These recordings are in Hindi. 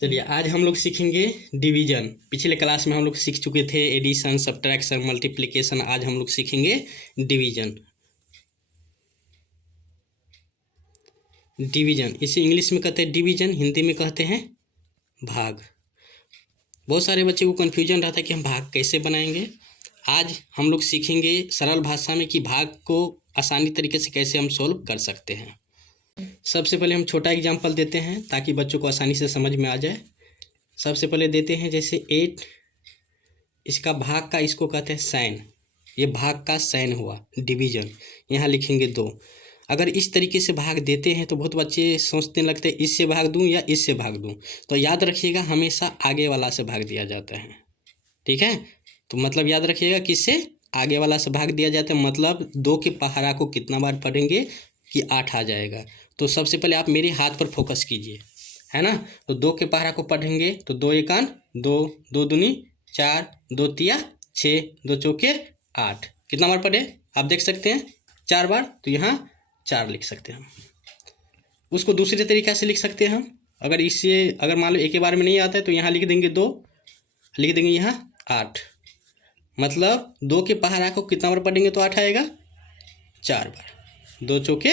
चलिए आज हम लोग सीखेंगे डिवीजन। पिछले क्लास में हम लोग सीख चुके थे एडिशन, सब्ट्रैक्शन, मल्टीप्लिकेशन। आज हम लोग सीखेंगे डिवीजन। डिवीजन इसे इंग्लिश में कहते हैं डिवीजन, हिंदी में कहते हैं भाग। बहुत सारे बच्चे को कन्फ्यूजन रहता है कि हम भाग कैसे बनाएंगे। आज हम लोग सीखेंगे सरल भाषा में कि भाग को आसानी तरीके से कैसे हम सोल्व कर सकते हैं। सबसे पहले हम छोटा एग्जाम्पल देते हैं ताकि बच्चों को आसानी से समझ में आ जाए। सबसे पहले देते हैं जैसे 8, इसका भाग का इसको कहते हैं साइन। ये भाग का साइन हुआ डिवीजन। यहाँ लिखेंगे 2। अगर इस तरीके से भाग देते हैं तो बहुत बच्चे सोचने लगते हैं इससे भाग दूं या इससे भाग दूं। तो याद रखिएगा हमेशा आगे वाला से भाग दिया जाता है। ठीक है, तो मतलब याद रखिएगा किससे आगे वाला से भाग दिया जाता है। मतलब 2 के पहाड़ा को कितना बार पढ़ेंगे कि 8 आ जाएगा। तो सबसे पहले आप मेरे हाथ पर फोकस कीजिए, है ना। तो 2 के पहाड़ा को पढ़ेंगे तो 2 एकान 2, 2 दूनी 4, 2 तिया 6, 2 चौके 8। कितना बार पढ़े आप देख सकते हैं 4 बार। तो यहाँ 4 लिख सकते हैं हम। उसको दूसरे तरीक़ा से लिख सकते हैं हम। अगर मान लो एक के बार में नहीं आता है तो यहाँ लिख देंगे 2, लिख देंगे यहाँ 8। मतलब 2 के पहाड़ा को कितना बार पढ़ेंगे तो 8 आएगा 4 बार। 2 चौके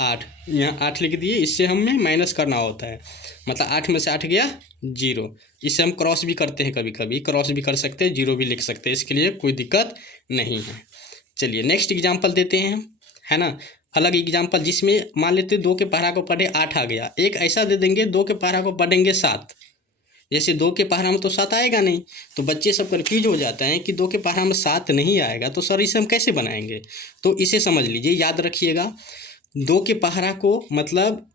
8, यहाँ 8 लिख दिए। इससे हमें माइनस करना होता है, मतलब 8 में से 8 गया 0। इससे हम क्रॉस भी करते हैं, कभी कभी क्रॉस भी कर सकते हैं, 0 भी लिख सकते हैं। इसके लिए कोई दिक्कत नहीं है। चलिए नेक्स्ट एग्जांपल देते हैं हम, है ना। अलग एग्जांपल जिसमें मान लेते 2 के पहाड़ा को पढ़े 8 आ गया। एक ऐसा दे देंगे 2 के पहाड़ा को पढ़ेंगे 7। जैसे 2 के पहाड़ा में तो 7 आएगा नहीं, तो बच्चे सब कन्फ्यूज हो जाते हैं कि 2 के पहाड़ा में 7 नहीं आएगा तो सर इसे हम कैसे बनाएंगे। तो इसे समझ लीजिए, याद रखिएगा 2 के पहाड़ा को मतलब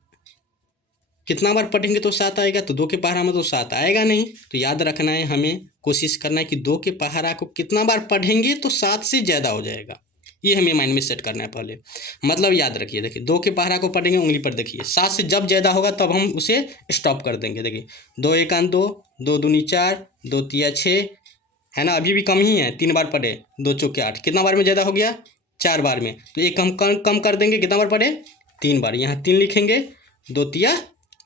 कितना बार पढ़ेंगे तो 7 आएगा। तो 2 के पहाड़ा में तो 7 आएगा नहीं, तो याद रखना है, हमें कोशिश करना है कि 2 के पहाड़ा को कितना बार पढ़ेंगे तो 7 से ज़्यादा हो जाएगा। ये हमें माइंड में सेट करना है पहले। मतलब याद रखिए, देखिए 2 के पहाड़ा को पढ़ेंगे, उंगली पर देखिए 7 से जब ज़्यादा होगा तब हम उसे स्टॉप कर देंगे। देखिए 2 एकान 2, 2 दूनी 4, 2 तिया 6, है ना। अभी भी कम ही है, 3 बार पढ़े 2 चौके 8। कितना बार में ज़्यादा हो गया 4 बार में। तो एक हम कम कर देंगे, कितना बार पढ़े 3 बार। यहाँ 3 लिखेंगे, 2 तिया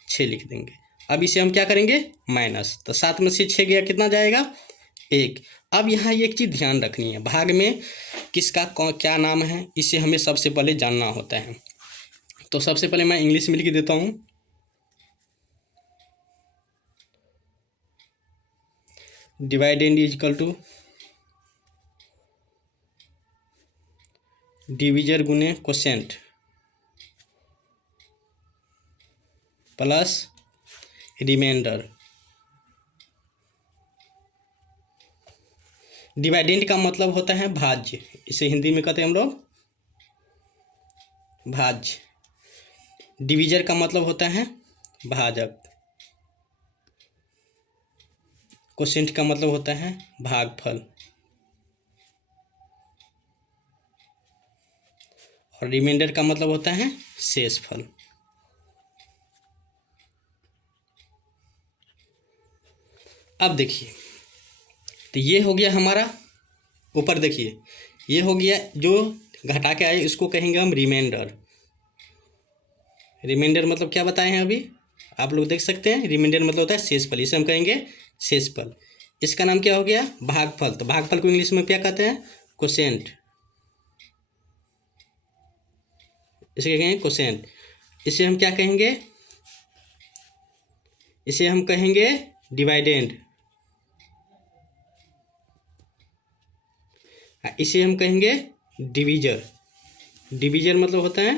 6 लिख देंगे। अब इसे हम क्या करेंगे माइनस। तो 7 में से 6 गया, कितना जाएगा 1। अब यहाँ एक चीज़ ध्यान रखनी है, भाग में किसका क्या नाम है इसे हमें सबसे पहले जानना होता है। तो सबसे पहले मैं इंग्लिश में लिख देता हूँ। Dividend is equal to divisor गुने क्वोशेंट प्लस रिमाइंडर। डिवाइडेंड का मतलब होता है भाज्य, इसे हिंदी में कहते हैं हम लोग भाज्य। डिवीजर का मतलब होता है भाजक। क्वोशेंट का मतलब होता है भागफल। और रिमाइंडर का मतलब होता है शेषफल। अब देखिए, तो ये हो गया हमारा ऊपर, देखिए ये हो गया जो घटा के आए, इसको कहेंगे हम रिमाइंडर। रिमाइंडर मतलब क्या बताए हैं अभी आप लोग देख सकते हैं। रिमाइंडर मतलब होता है शेषफल, इसे हम कहेंगे शेषफल। इसका नाम क्या हो गया भागफल। तो भागफल को इंग्लिश में क्या कहते हैं क्वोशेंट, इसे कहेंगे क्वोशेंट। इसे हम क्या कहेंगे, इसे हम कहेंगे डिवाइडेंड, इसे हम कहेंगे डिवीजर। डिवीजर मतलब होता है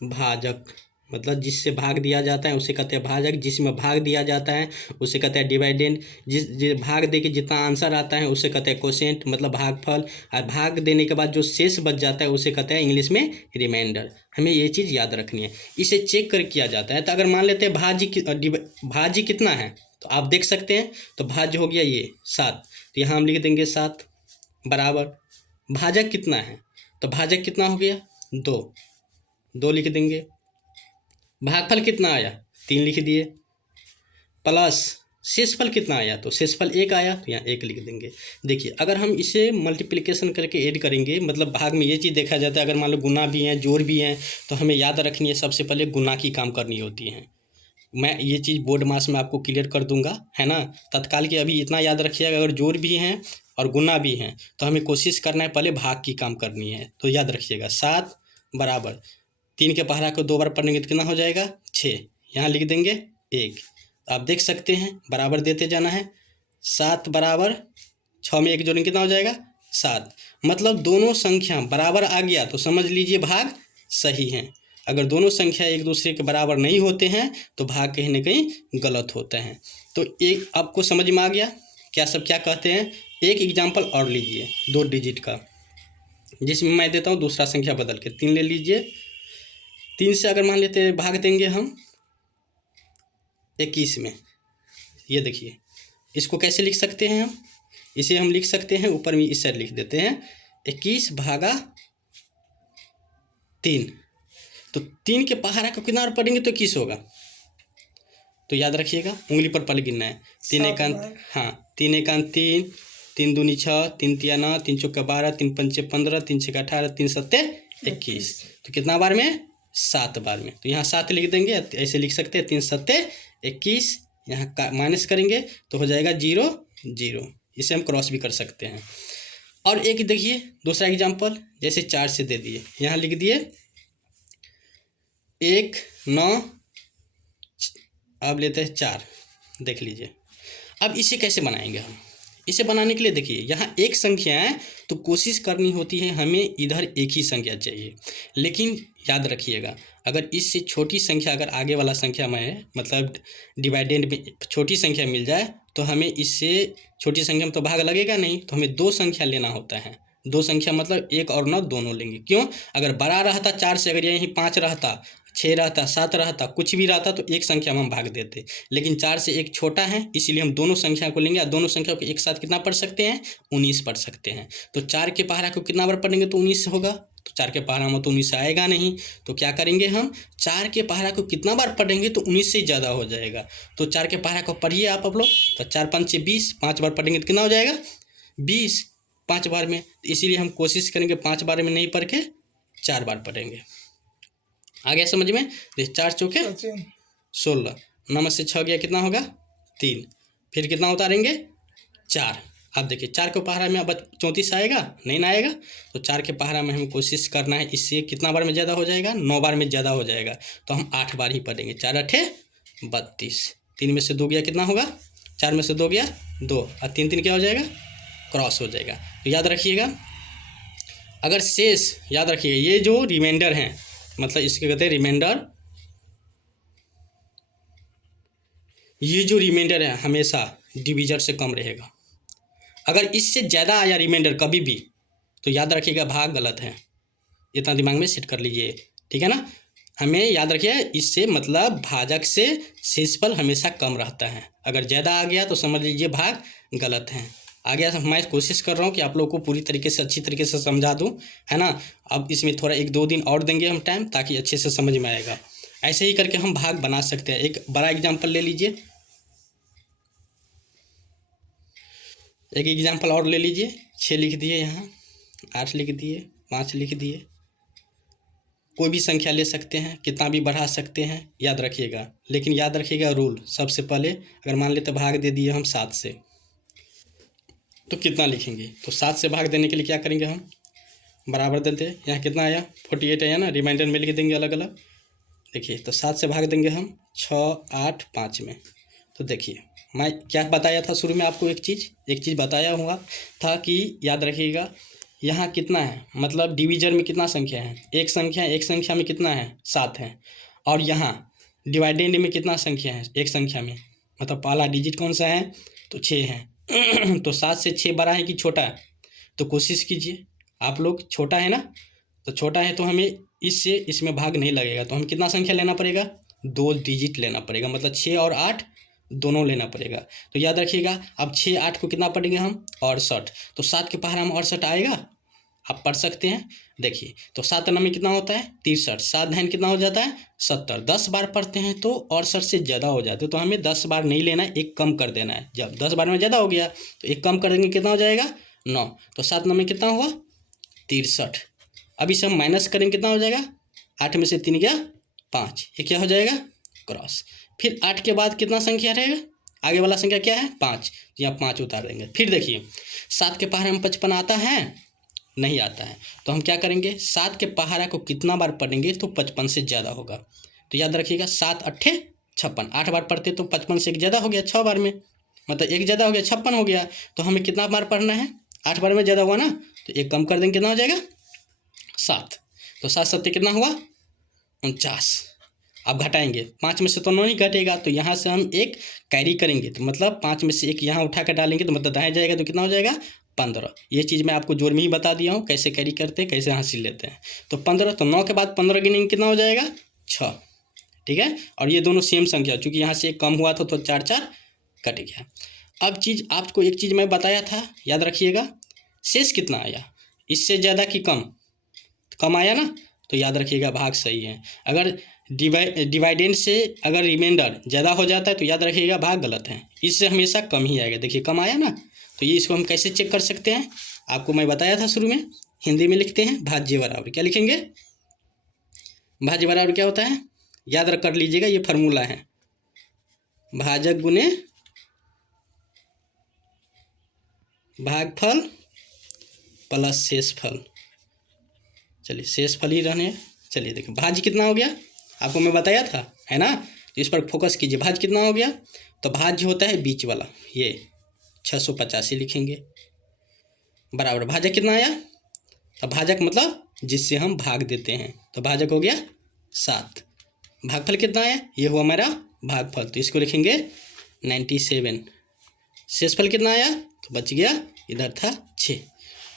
भाजक, मतलब जिससे भाग दिया जाता है उसे कहते हैं भाजक। जिसमें भाग दिया जाता है उसे कहते हैं डिवाइडेंड। जिस भाग दे के जितना आंसर आता है उसे कहते हैं क्वोशेंट, मतलब भागफल। और भाग देने के बाद जो शेष बच जाता है उसे कहते हैं इंग्लिश में रिमाइंडर। हमें ये चीज़ याद रखनी है, इसे चेक कर किया जाता है। तो अगर मान लेते हैं भाज्य कितना है तो आप देख सकते हैं। तो भाज्य हो गया ये 7, तो यहाँ हम लिख देंगे 7 बराबर। भाजक कितना है तो भाजक कितना हो गया 2 लिख देंगे। भागफल कितना आया 3 लिख दिए, प्लस शेषफल कितना आया तो शेषफल 1 आया, तो यहाँ 1 लिख देंगे। देखिए अगर हम इसे मल्टीप्लिकेशन करके ऐड करेंगे, मतलब भाग में ये चीज़ देखा जाता है, अगर मान लो गुना भी है जोड़ भी है तो हमें याद रखनी है सबसे पहले गुना की काम करनी होती है। मैं ये चीज़ बोर्ड मास में आपको क्लियर कर दूंगा, है ना। तत्काल के अभी इतना याद रखिएगा, अगर जोड़ भी हैं और गुना भी हैं तो हमें कोशिश करना है पहले भाग की काम करनी है। तो याद रखिएगा 7 बराबर 3 के पहाड़ा को 2 बार पढ़ेंगे तो कितना हो जाएगा 6, यहाँ लिख देंगे 1। आप देख सकते हैं बराबर देते जाना है। 7 बराबर 6 में 1 जोड़ेंगे कितना हो जाएगा 7। मतलब दोनों संख्या बराबर आ गया तो समझ लीजिए भाग सही है। अगर दोनों संख्या एक दूसरे के बराबर नहीं होते हैं तो भाग कहीं ना कहीं गलत होता है। तो एक आपको समझ में आ गया क्या सब क्या कहते हैं। एक एग्जाम्पल और लीजिए 2 डिजिट का, जिसमें मैं देता हूँ दूसरा संख्या बदल के 3 ले लीजिए। 3 से अगर मान लेते भाग देंगे हम 21 में, ये देखिए इसको कैसे लिख सकते हैं हम, इसे हम लिख सकते हैं ऊपर में इस साइड लिख देते हैं 21 भागा 3। तो 3 के पहाड़ा को कितना पढ़ेंगे तो 21 होगा। तो याद रखिएगा उंगली पर पल गिनना है। 3 एकांत, हाँ 3 एकांत 3, 3 दूनी 6, 3 तिया 9, 3 चौका 12, 3 पंचे 15, 3 छक्का 18, 3 सत्ते 21। तो कितना बार में 7 बार में। तो यहाँ 7 लिख देंगे, ऐसे लिख सकते हैं 3 सत्ते 21, यहाँ माइनस करेंगे तो हो जाएगा 0 0। इसे हम क्रॉस भी कर सकते हैं। और एक देखिए दूसरा एग्जाम्पल, जैसे 4 से दे दिए, यहाँ लिख दिए 1 9, अब लेते हैं 4, देख लीजिए। अब इसे कैसे बनाएंगे हम, इसे बनाने के लिए देखिए यहाँ एक संख्या है तो कोशिश करनी होती है हमें इधर एक ही संख्या चाहिए। लेकिन याद रखिएगा अगर इससे छोटी संख्या अगर आगे वाला संख्या में है, मतलब डिवाइडेंड में छोटी संख्या मिल जाए तो हमें इससे छोटी संख्या में तो भाग लगेगा नहीं, तो हमें 2 संख्या लेना होता है। 2 संख्या मतलब 1 और 9 दोनों लेंगे। क्यों, अगर बड़ा रहता 4 से, अगर यहीं 5 रहता, 6 रहता, 7 रहता, कुछ भी रहता तो एक संख्या में हम भाग देते। लेकिन 4 से 1 छोटा है इसीलिए हम दोनों संख्या को लेंगे और दोनों संख्या को एक साथ कितना पढ़ सकते हैं 19 पढ़ सकते हैं। तो 4 के पहाड़ा को कितना बार पढ़ेंगे तो 19 होगा। तो 4 के पहाड़ा में तो 19 आएगा नहीं, तो क्या करेंगे हम 4 के पहाड़ा को कितना बार पढ़ेंगे तो 19 से ज़्यादा हो जाएगा। तो 4 के पहाड़ा को पढ़िए आप लोग, तो 4 पंचे 20, 5 बार पढ़ेंगे तो कितना हो जाएगा 20 5 बार में। इसीलिए हम कोशिश करेंगे 5 बार में नहीं पढ़ के 4 बार पढ़ेंगे। आ गया समझ में। 4 चौके 16, 9 में से 6 गया कितना होगा 3, फिर कितना उतारेंगे 4। अब देखिए 4 के पहाड़ा में अब 34 आएगा नहीं ना आएगा। तो 4 के पहाड़ा में हमें कोशिश करना है, इससे कितना बार में ज़्यादा हो जाएगा 9 बार में ज़्यादा हो जाएगा। तो हम 8 बार ही पढ़ेंगे। 4 8 32, 3 में से 2 गया कितना होगा, 4 में से 2 गया 2 और 3 3 क्या हो जाएगा क्रॉस हो जाएगा। तो याद रखिएगा अगर शेष, याद रखिएगा ये जो रिमाइंडर हैं मतलब इसके कहते हैं रिमाइंडर, ये जो रिमाइंडर है हमेशा डिविजन से कम रहेगा। अगर इससे ज़्यादा आया रिमाइंडर कभी भी तो याद रखिएगा भाग गलत है। इतना दिमाग में सेट कर लीजिए, ठीक है ना। हमें याद रखिए इससे मतलब भाजक से शेषफल हमेशा कम रहता है। अगर ज़्यादा आ गया तो समझ लीजिए भाग गलत है। आ गया, मैं कोशिश कर रहा हूँ कि आप लोगों को पूरी तरीके से अच्छी तरीके से समझा दूँ, है ना। अब इसमें थोड़ा 1-2 दिन और देंगे हम टाइम ताकि अच्छे से समझ में आएगा। ऐसे ही करके हम भाग बना सकते हैं। एक बड़ा एग्जाम्पल ले लीजिए, एक एग्जाम्पल और ले लीजिए। 6 लिख दिए, यहाँ 8 लिख दिए, 5 लिख दिए। कोई भी संख्या ले सकते हैं, कितना भी बढ़ा सकते हैं, याद रखिएगा। लेकिन याद रखिएगा रूल, सबसे पहले अगर मान लेते भाग दे दिए हम 7 से तो कितना लिखेंगे। तो 7 से भाग देने के लिए क्या करेंगे हम बराबर देते हैं, यहाँ कितना आया 48 आया ना, रिमाइंडर में लिख देंगे अलग अलग। देखिए तो 7 से भाग देंगे हम 6 8 5 में। तो देखिए मैं क्या बताया था शुरू में आपको, एक चीज़ बताया हुआ था कि याद रखिएगा यहाँ कितना है, मतलब डिवीजन में कितना संख्या है, एक संख्या में कितना है 7 है। और यहाँ डिवाइडेंड में कितना संख्या है एक संख्या में, मतलब पहला डिजिट कौन सा है तो 6 है। तो 7 से 6 बड़ा है कि छोटा है, तो कोशिश कीजिए आप लोग, छोटा है ना, तो छोटा है तो हमें इससे इसमें भाग नहीं लगेगा। तो हम कितना संख्या लेना पड़ेगा 2 डिजिट लेना पड़ेगा, मतलब 6 और 8 दोनों लेना पड़ेगा। तो याद रखिएगा अब 6 8 को कितना पढ़ेंगे हम 68। तो 7 के पहाड़ा में 68 आएगा, आप पढ़ सकते हैं। देखिए तो 7 में कितना होता है 63, 7 धन कितना हो जाता है 70। 10 बार पढ़ते हैं तो 68 से ज़्यादा हो जाते हैं, तो हमें 10 बार नहीं लेना है, एक कम कर देना है। जब 10 बार में ज़्यादा हो गया तो एक कम कर देंगे, कितना हो जाएगा 9। तो 7 में कितना हुआ 63। अब इसे हम माइनस करेंगे, कितना हो जाएगा 8 में से 3 गया 5, ये क्या हो जाएगा क्रॉस। फिर 8 के बाद कितना संख्या रहेगा, आगे वाला संख्या क्या है 5, यहाँ 5 उतार देंगे। फिर देखिए 7 के पहाड़े में 55 आता है, नहीं आता है, तो हम क्या करेंगे 7 के पहाड़ा को कितना बार पढ़ेंगे तो 55 से ज़्यादा होगा। तो याद रखिएगा 7 अट्ठे 56, 8 बार पढ़ते तो 55 से एक ज़्यादा हो गया, 6 बार में मतलब एक ज़्यादा हो गया 56 हो गया। तो हमें कितना बार पढ़ना है, 8 बार में ज़्यादा हुआ ना, तो एक कम कर देंगे, कितना हो जाएगा 7। तो 7 सत्ते कितना हुआ 49। अब घटाएंगे, 5 में से तो 9 ही घटेगा, तो यहाँ से हम एक कैरी करेंगे, तो मतलब 5 में से एक यहाँ उठा कर डालेंगे तो मतलब दाएं जाएगा, तो कितना हो जाएगा 15। ये चीज़ मैं आपको जोड़ में ही बता दिया हूँ कैसे कैरी करते हैं, कैसे हासिल लेते हैं। तो 15, तो 9 के बाद 15 गिनेंगे कितना हो जाएगा 6, ठीक है। और ये दोनों सेम संख्या, चूँकि यहाँ से एक कम हुआ था तो 4 4 कट गया। अब चीज़ आपको एक चीज़ मैं बताया था, याद रखिएगा, शेष कितना आया, इससे ज़्यादा कि कम आया ना, तो याद रखिएगा भाग सही है। अगर डिवाइडेंड से अगर रिमाइंडर ज़्यादा हो जाता है तो याद रखिएगा भाग गलत है, इससे हमेशा कम ही आएगा। देखिए कम आया ना, तो ये इसको हम कैसे चेक कर सकते हैं, आपको मैं बताया था शुरू में, हिंदी में लिखते हैं भाज्य बराबर, क्या लिखेंगे, भाज्य बराबर क्या होता है, याद रख कर लीजिएगा, ये फार्मूला है, भाजक गुने भागफल प्लस शेषफल। चलिए शेषफल ही रहने, चलिए देखिए भाज्य कितना हो गया, आपको मैं बताया था है ना, तो इस पर फोकस कीजिए। भाज्य कितना हो गया, तो भाज्य होता है बीच वाला, ये 685 लिखेंगे, बराबर भाजक कितना आया, तो भाजक मतलब जिससे हम भाग देते हैं, तो भाजक हो गया 7। भागफल कितना आया, ये हुआ हमारा भागफल, तो इसको लिखेंगे 97। शेषफल कितना आया, तो बच गया इधर था 6।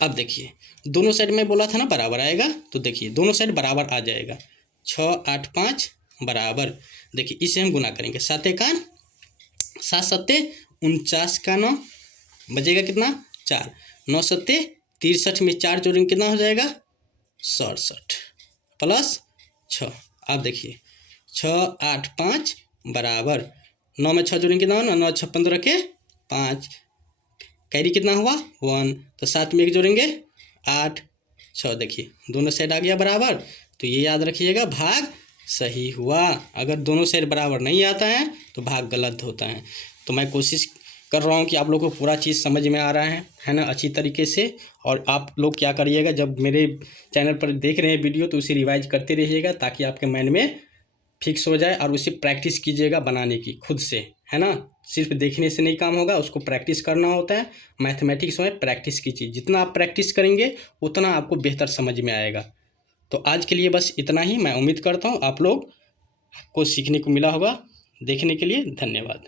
अब देखिए दोनों साइड में बोला था ना बराबर आएगा, तो देखिए दोनों साइड बराबर आ जाएगा, 6 8 5 बराबर, देखिए इसे हम गुना करेंगे, 7 एकान 7 सत्ते 49 का 9 बचेगा कितना 4, 9 सत्ते 63 में 4 जोड़ेंगे कितना हो जाएगा 67 प्लस 6। अब देखिए 6 8 5 बराबर, 9 में 6 जोड़ेंगे कितना होना, 9 6 15 के 5, कैरी कितना हुआ 1, तो 7 में 1 जोड़ेंगे 8 6, देखिए दोनों साइड आ गया बराबर, तो ये याद रखिएगा भाग सही हुआ। अगर दोनों साइड बराबर नहीं आता है तो भाग गलत होता है। तो मैं कोशिश कर रहा हूँ कि आप लोगों को पूरा चीज़ समझ में आ रहा है ना, अच्छी तरीके से। और आप लोग क्या करिएगा, जब मेरे चैनल पर देख रहे हैं वीडियो तो उसे रिवाइज करते रहिएगा, ताकि आपके माइंड में फिक्स हो जाए, और उसे प्रैक्टिस कीजिएगा बनाने की खुद से, है ना। सिर्फ देखने से नहीं काम होगा, उसको प्रैक्टिस करना होता है। मैथमेटिक्स में प्रैक्टिस कीजिए, जितना आप प्रैक्टिस करेंगे उतना आपको बेहतर समझ में आएगा। तो आज के लिए बस इतना ही। मैं उम्मीद करता हूँ आप लोग को सीखने को मिला होगा। देखने के लिए धन्यवाद।